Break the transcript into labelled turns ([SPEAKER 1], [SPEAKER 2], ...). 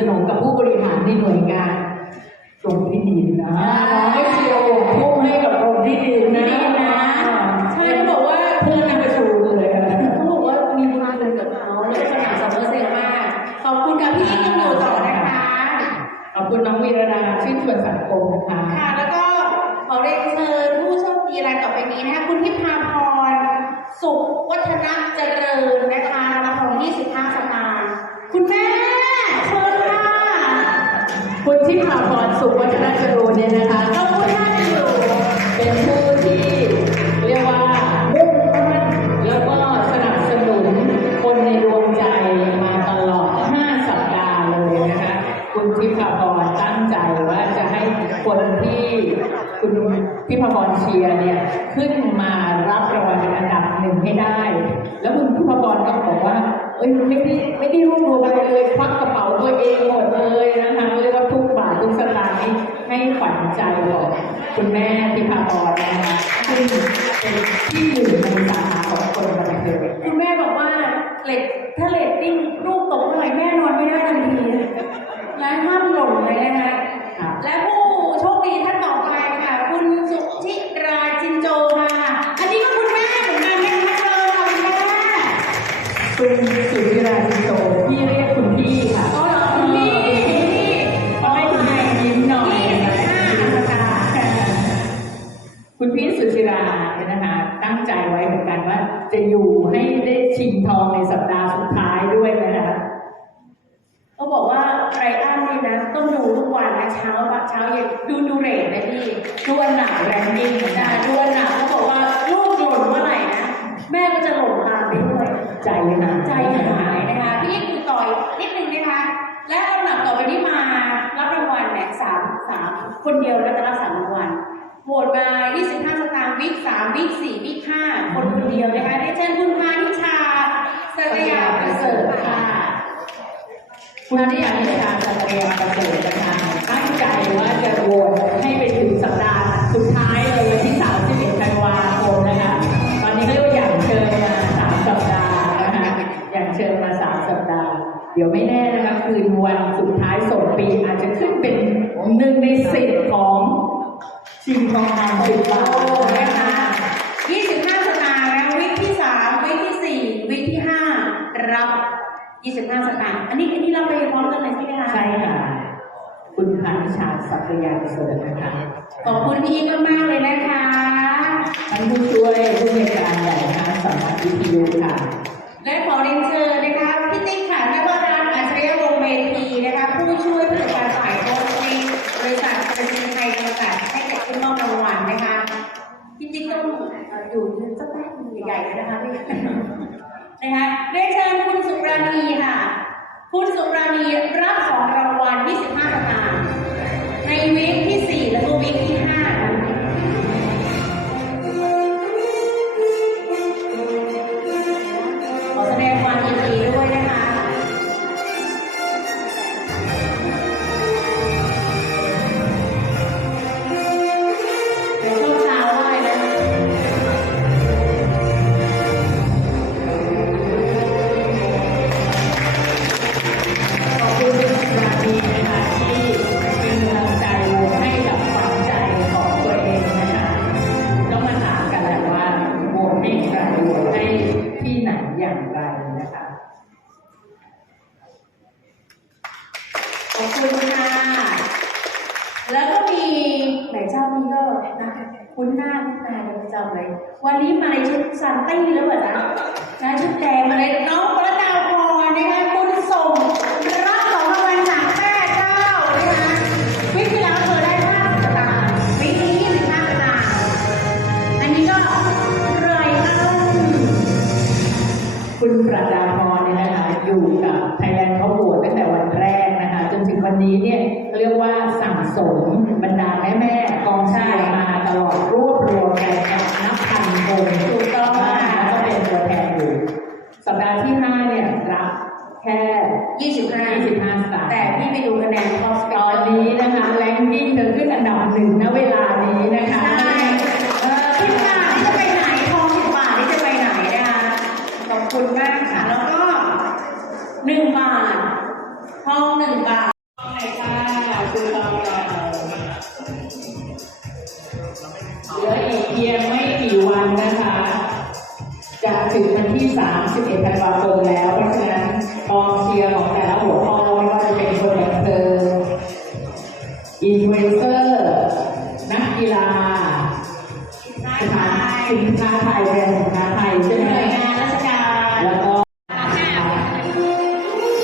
[SPEAKER 1] สนมกับผู้บริหารในหน่วยงานกรมที่ดินนะไม่เชียวพุ่งให้กับกรมที่ดินนะ
[SPEAKER 2] นี่นะใช่เขาบอกว่า
[SPEAKER 1] พุ่งกันกระชูเลยอะ
[SPEAKER 2] เขาบอกว่ามีพลังเลยกับเขาเลยขนาดสองเปอร์เซ็นต์มากขอบคุณค่ะพี่ยิ่งยังอยู่ต่อนะคะ
[SPEAKER 1] ขอบคุณน้องวีรดาชื่นชวนสังคมนะคะ
[SPEAKER 2] ค่ะแล้วก็ขอเรียนเชิญผู้โชคดีรายต่อไปนี้นะคะคุณทิพาพรสุขวัฒนเรสุ
[SPEAKER 1] ขวัฒนจรูนเนี่ยนะคะ
[SPEAKER 2] ของพูดท่านอยู่
[SPEAKER 1] เป็นผู้ที่เรียกว่ามุ่งมั่นแล้วก็สนับสนุนคนในดวงใจมาตลอด 5 สัปดาห์เลยนะคะ คุณทิพย์พรตั้งใจว่าจะให้คนที่ คุณทิพพรเชียร์เนี่ยขึ้นมารับรางวัลเป็นอันดับหนึ่งให้ได้ แล้วคุณทิพพรก็บอกว่าเอ้ยไม่ได้ไม่ได้รวบรวมอะไรเลยควักกระเป๋าตัวเองหมดเลยนะคะเรียกว่าทุกบาททุกสตางค์นี้ให้ขวัญใจของคุณแม่ทิพพรนะคะซึ่งเป็นที่หนึ่งในสาขาของคนบันเทิง
[SPEAKER 2] คุณแม่บอกว่าเลตถ้าเลตติ้งลูกตกเมื่อไหร่แม่นอนไม่ได้ทันทีย้ายห้ามหล่นเลยนะคะผู้โชคดีท่านต่อไปค่ะ คุณสุชิราจินโจค่ะ อันนี้ก็คุณแม่เหมือนกันนะคะเจอค่ะคุณแม่
[SPEAKER 1] คุณสุริราจิโตพี่เรียกคุณพี่ค่ะ
[SPEAKER 2] ก็เหรอคุณพี่
[SPEAKER 1] ขอให้คุณแม่ยิ้มหน่อย
[SPEAKER 2] ยี่สิบห้าสัปดาห์
[SPEAKER 1] คุณพี่สุชิราเนี่ยนะคะ ตั้งใจไว้เหมือนกันว่า จะอยู่ให้ได้ชิงทองในสัปดาห์สุดท้ายด้วยนะคะ
[SPEAKER 2] เขาบอกว่าไรอันนี่นะ ต้องดูทุกวันนะเช้าเช้าเย็นดูดูเรทนะพี่ดูอันหนักแรงยิ่งนะดูอันหนักเขาบอกว่าลูกหล่นเมื่อไหร่นะแม่ก็จะหล่นตามไปด้วย
[SPEAKER 1] ใจหาย
[SPEAKER 2] ใจหายนะคะพี่ยิ่งคือต่อยนิดนึงนะคะ และลำดับต่อไปนี้มารับรางวัลเนี่ยสามสามคนเดียวแล้วจะรับสามรางวัลโหวตมา 25 สตางค์วิก3วิก4วิก5คนคนเดียวนะคะ ได้เชิญคุณพานิชาสัตยาประเสริฐค่ะ
[SPEAKER 1] คุณที่อยากให้การจัดเตรียมประเสริฐนะคะ ชิงทองคำสิบบาท
[SPEAKER 2] โอ้
[SPEAKER 1] นะ
[SPEAKER 2] นะคะคะ25 สตางค์นะวิกที่ 3 วิกที่ 4 วิกที่ 5 รับ 25 สตางค์อันนี้อันนี้เราไปพร้อมกันเลยใช่ไหมคะ
[SPEAKER 1] ใช่ค่ะ คุณพานิชาสัพยาเสริฐนะคะ
[SPEAKER 2] ขอบคุณพี่ก็มากๆเลยนะคะ
[SPEAKER 1] ท่านผู้ช่วยผู้ในวยการใหญ่ทางสำนักวิทยุ คุ
[SPEAKER 2] ณสุรานีรับของรางวัล 25สตางค์ในวีคที่ 4 และก็วีคที่5
[SPEAKER 1] ตให้ใครโหวให้ที่ไหนอย่างไรนะคะ
[SPEAKER 2] ขอบคุณค่ะแล้วก็มีไหนเจ้านี้ก็นะคุ้นหน้าคุ้นตากันประจำเลยวันนี้มาในชุดซันตี้แล้วเหรอจ๊ะนะชุดแดงมาเลยน้องประดาวพรนะคะคุณส่งรับของราง คุ
[SPEAKER 1] ณประดาพรเนี่ยนะคะอยู่กับไทยแลนด์เขาโหวตตั้งแต่วันแรกนะคะจนถึงวันนี้เนี่ยเรียกว่าสั่งสมบรรดาแม่แม่ๆกองเชียร์มาตลอดรวบรวมกันนับพันคน
[SPEAKER 2] ถูกต้องค่ะ
[SPEAKER 1] นะคะก็เป็นตัวแทนอยู่สัปดาห์ที่ห้าเนี่ยรับแค่
[SPEAKER 2] ยี่สิบห้า
[SPEAKER 1] 25สตางค์
[SPEAKER 2] แต่พี่ไปดูคะแนนท็อปสเป
[SPEAKER 1] ตอนนี้นะคะแรงกิ้งเธอขึ้นอันดับหนึ่งณเวลาา
[SPEAKER 2] ท ห้องหนึ่งบาทใช่ค่ะคือเราเหลืออีกเพี
[SPEAKER 1] ยงไม่กี่วันนะคะ จะถึงวันที่ 31ธันวาคมแล้ว เพราะฉะนั้นกองเชียร์ของแต่ละหัวข้อไม่ว่าจะเป็นคนบันเธออินเวนเซอร์ นักกีฬา
[SPEAKER 2] สิน
[SPEAKER 1] ค้าไทยแบรนด์สินค้าไทยใช่ไหม